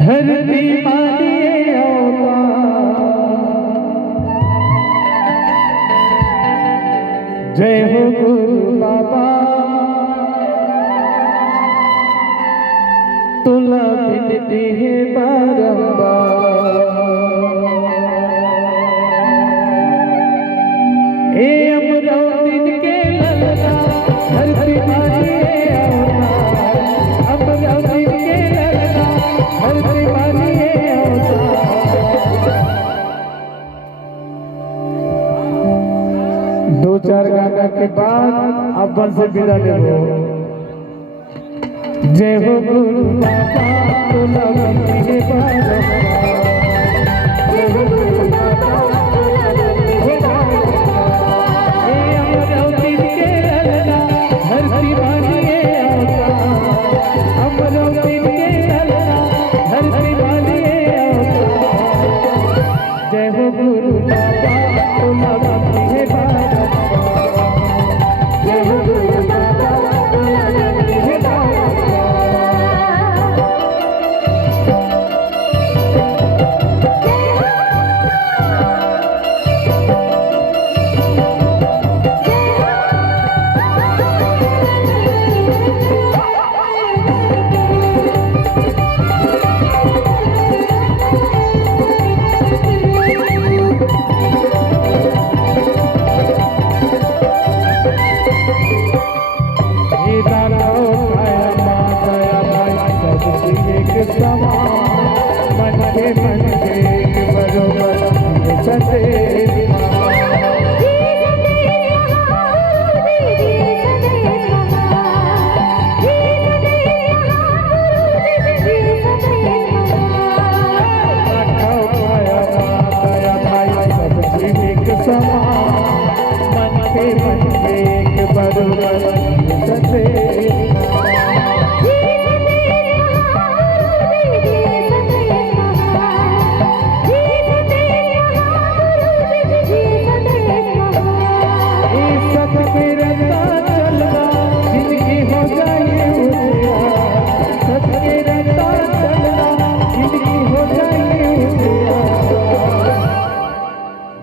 धरती मानिए जय हो गुरु बाबा तुला बिनती है बारंबार ए अमरावती के ललना धरती मानिए अमरावती के ललना धरती मानिए दो चार गाना के बाद अपन से विदा लेबो। जय हो गुरु बाबा तुला बिनती है बारंबार जय हो गुरु बाबा तुला बिनती है बारंबार ए अमरावती के ललना धरती मानिए अमरावती के ललना धरती मानिए जय हो गुरु बाबा तुला बिनती है बारंबार जय हो गुरु बाबा तुला बिनती है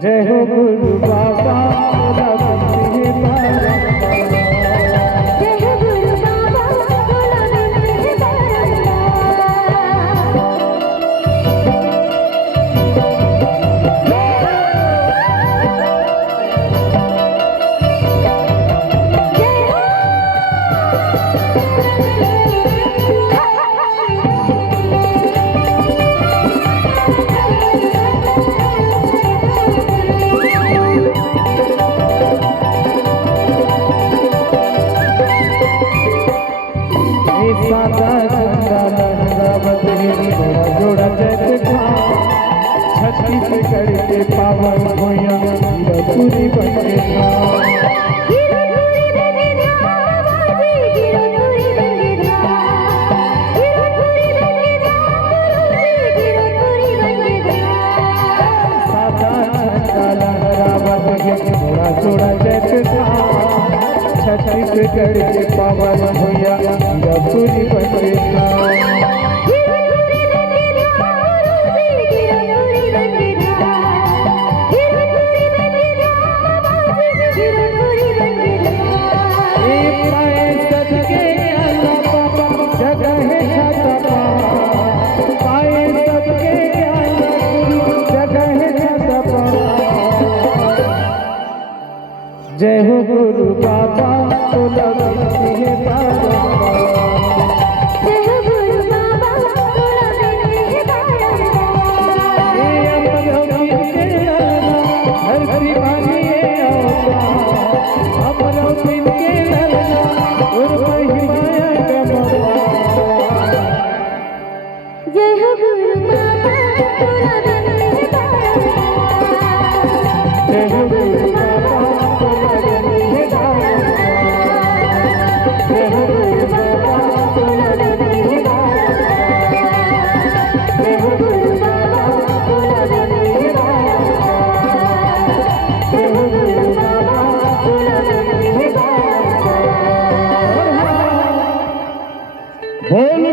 जय हो गुरु बाबा तुला बिनती है बारंबार जय हो गुरु बाबा तुला बिनती है छत्तीसगढ़ के पावन भूया पूरी बने सादा झंडा लहरावत थोड़ा थोड़ा जैसे छत्तीसगढ़ के पावन भूया पूरी बने जय हो गुरु बाबा तुला बिनती है बारंबार जय हो गुरु बाबा तुला बिनती है बारंबार ए अमरावती के ललना धरती मानिए अमरावती के ललना उर महिमाया गवा जय हो गुरु बाबा तुला